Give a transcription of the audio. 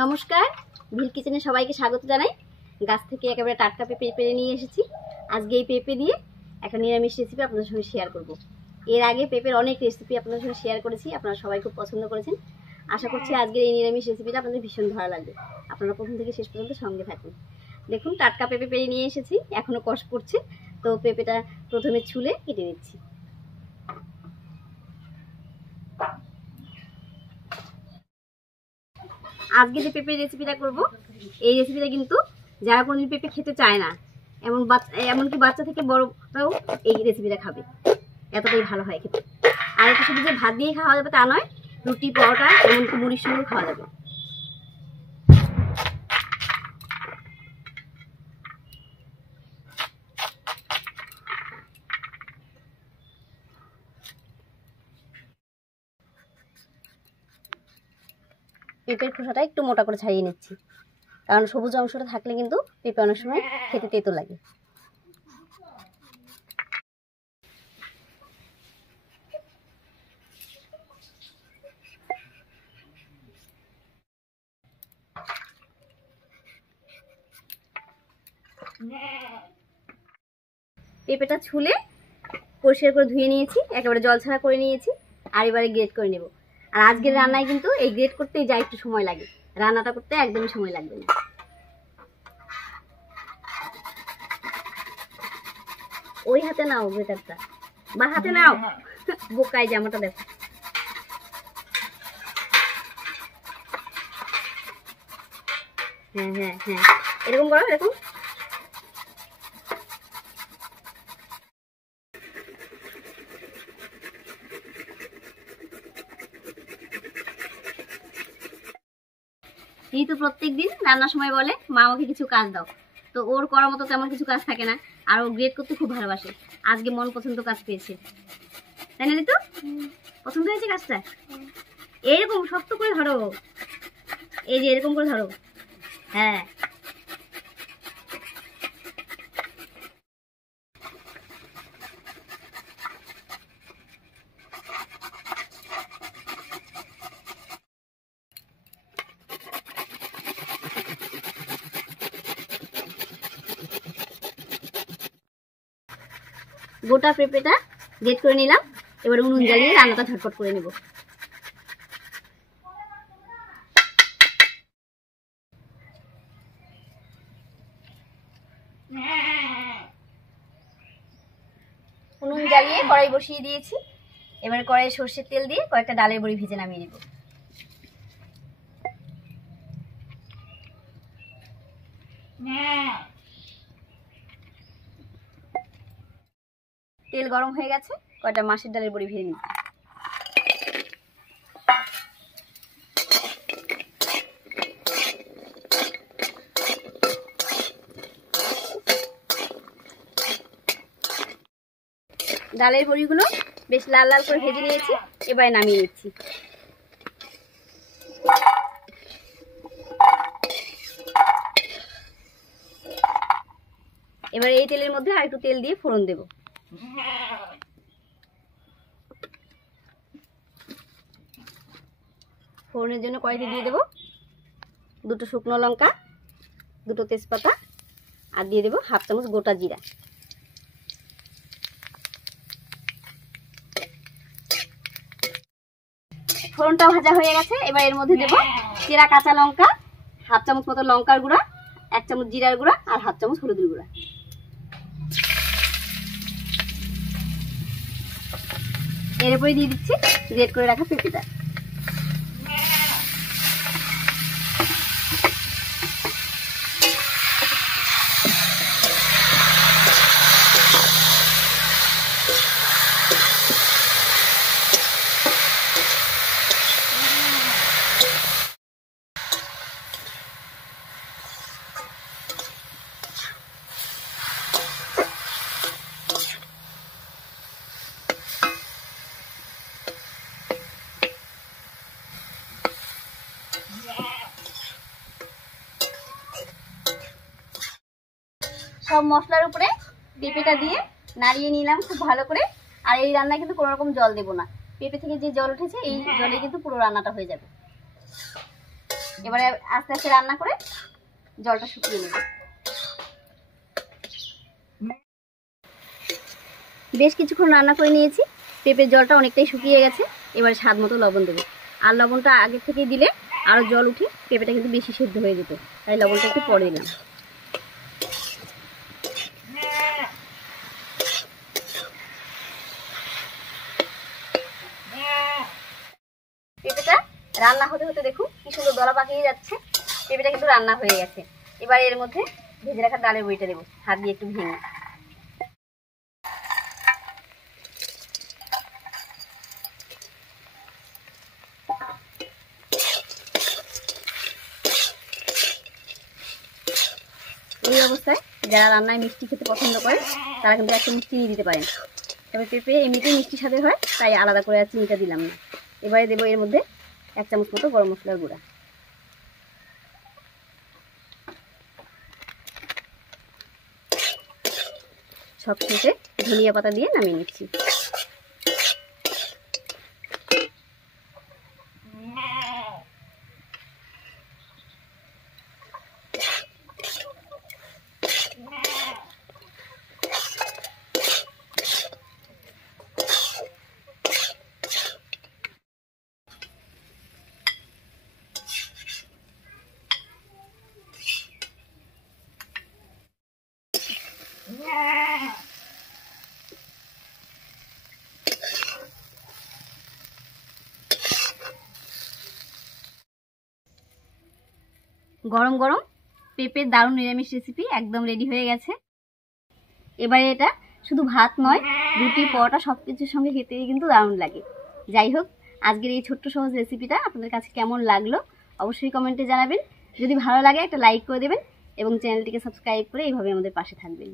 নমস্কার, ভিল কিচেনে সবাইকে স্বাগত জানাই। গাছ থেকে একেবারে টাটকা পেঁপে পেরে নিয়ে এসেছি। আজকে এই পেঁপে দিয়ে একটা নিরামিষ রেসিপি আপনাদের সঙ্গে শেয়ার করব। এর আগে পেঁপের অনেক রেসিপি আপনাদের সঙ্গে শেয়ার করেছি, আপনারা সবাই খুব পছন্দ করেছেন। আশা করছি আজকের এই নিরামিষ রেসিপিটা আপনাদের ভীষণ ভালো লাগবে। আপনারা প্রথম থেকে শেষ পর্যন্ত সঙ্গে থাকুন। দেখুন, টাটকা পেঁপে পেরে নিয়ে এসেছি, এখনও কষ পড়ছে। তো পেঁপেটা প্রথমে ছুলে কেটে নিচ্ছি। আজকে যে পেঁপের রেসিপিটা করব, এই রেসিপিটা কিন্তু যারা কোনোদিন পেঁপে খেতে চায় না, এমনকি বাচ্চা থেকে বড়রাও এই রেসিপিটা খাবে, এতটাই ভালো হয় খেতে। আর এটা শুধু যে ভাত দিয়ে খাওয়া যাবে তা নয়, রুটি, পরোটা, এমনকি মুড়ির সঙ্গেও খাওয়া যাবে। পেঁপের খোসাটা একটু মোটা করে ছাড়িয়ে নিচ্ছি, কারণ সবুজ অংশটা থাকলে কিন্তু পেঁপে অনেক সময় খেতে তেতো লাগে। পেঁপেটা ছুলে পরিষ্কার করে ধুয়ে নিয়েছি, একেবারে জল ছাড়া করে নিয়েছি। আর এবারে গ্রেট করে নেব। আর আজকের রান্নায় কিন্তু এই গ্রেট করতেই যা একটু সময় লাগে, রান্নাটা করতে একদমই সময় লাগবে না। ওই হাতে নাও গ্রেটারটা, বা হাতে নাও, বোকায় জামাটা দেখো। হ্যাঁ হ্যাঁ হ্যাঁ, এরকম করো, এরকম। এই তো প্রত্যেকদিন রান্নার সময় বলে মা আমাকে কিছু কাজ দাও, তো ওর করার মতো তেমন কিছু কাজ থাকে না, আর ও গ্রেড করতে খুব ভালোবাসে। আজকে মন পছন্দ কাজ পেয়েছে, তাই না ঋতু? পছন্দ হয়েছে কাজটা? এরকম শক্ত করে ধরো, এই যে এরকম করে ধরো। হ্যাঁ, গোটা পেঁপেটা গ্রেট করে নিলাম। এবার উনুন জ্বালিয়ে রান্নাটা ঝটপট করে নেব। উনুন জ্বালিয়ে কড়াই বসিয়ে দিয়েছি। এবারে কড়াইয়ে সর্ষের তেল দিয়ে কয়েকটা ডালের বড়ি ভেজে নামিয়ে নেব। তেল গরম হয়ে গেছে, কয়টা মাছের ডালের বড়ি ভেজে নিচ্ছি। ডালের বড়িগুলো বেশ লাল লাল করে ভেজে নিয়েছি, এবারে নামিয়ে নিচ্ছি। এবারে এই তেলের মধ্যে আর একটু তেল দিয়ে ফোড়ন দেব। ফোড়নের জন্য কড়াইতে দিয়ে দেব দুটো শুকনো লঙ্কা, দুটো তেজপাতা, আর দিয়ে দেব হাফ চামচ গোটা জিরা। ফোড়নটাও ভাজা হয়ে গেছে, এবার এর মধ্যে দেব চেরা কাঁচা লঙ্কা, হাফ চামচ মতো লঙ্কার গুঁড়া, 1 চামচ জিরার গুঁড়া, আর হাফ চামচ হলুদের গুঁড়া। এরপরে দিয়ে দিচ্ছি গ্রেট করে রাখা পেঁপেটা। সব মশলার উপরে পেঁপেটা দিয়ে নাড়িয়ে নিলাম খুব ভালো করে। আর এই রান্নায় কিন্তু কোনো রকম জল দেব না, পেঁপে থেকে যে জল উঠেছে এই জলে কিন্তু পুরো রান্নাটা হয়ে যাবে। এবারে আস্তে আস্তে রান্না করে জলটা শুকিয়ে নেব। বেশ কিছুক্ষণ রান্না করে নিয়েছি, পেঁপের জলটা অনেকটাই শুকিয়ে গেছে। এবারে স্বাদ মতো লবণ দেবো। আর লবণটা আগে থেকে দিলে আরও জল উঠে পেঁপেটা কিন্তু বেশি সেদ্ধ হয়ে যেত, তাই লবণটা একটু পরে দিলাম। পেঁপেটা রান্না হতে হতে দেখুন কি সুন্দর দলা পাকিয়ে যাচ্ছে। পেঁপেটা কিন্তু রান্না হয়ে গেছে। এবার এর মধ্যে ভেজে রাখা ডালের বড়িটা দেবো, হাত দিয়ে একটু ভেঙে। এই অবস্থায় যারা রান্নায় মিষ্টি খেতে পছন্দ করে তারা কিন্তু একটা মিষ্টি চিনি দিতে পারেন, তবে পেঁপে এমনিতেই মিষ্টি স্বাদের হয়, তাই আলাদা করে আর চিনিটা দিলাম না। এবারে দেবো এর মধ্যে 1 চামচ মতো গরম মশলার গুঁড়া। সব শেষে ধনিয়া পাতা দিয়ে নামিয়ে নিচ্ছি। গরম গরম পেঁপের দারুণ নিরামিষ রেসিপি একদম রেডি হয়ে গেছে। এবারে এটা শুধু ভাত নয়, রুটি পরোটা সব কিছুর সঙ্গে খেতে কিন্তু দারুণ লাগে। যাই হোক, আজকের এই ছোট্ট সহজ রেসিপিটা আপনাদের কাছে কেমন লাগলো অবশ্যই কমেন্টে জানাবেন। যদি ভালো লাগে একটা লাইক করে দেবেন এবং চ্যানেলটিকে সাবস্ক্রাইব করে এইভাবে আমাদের পাশে থাকবেন।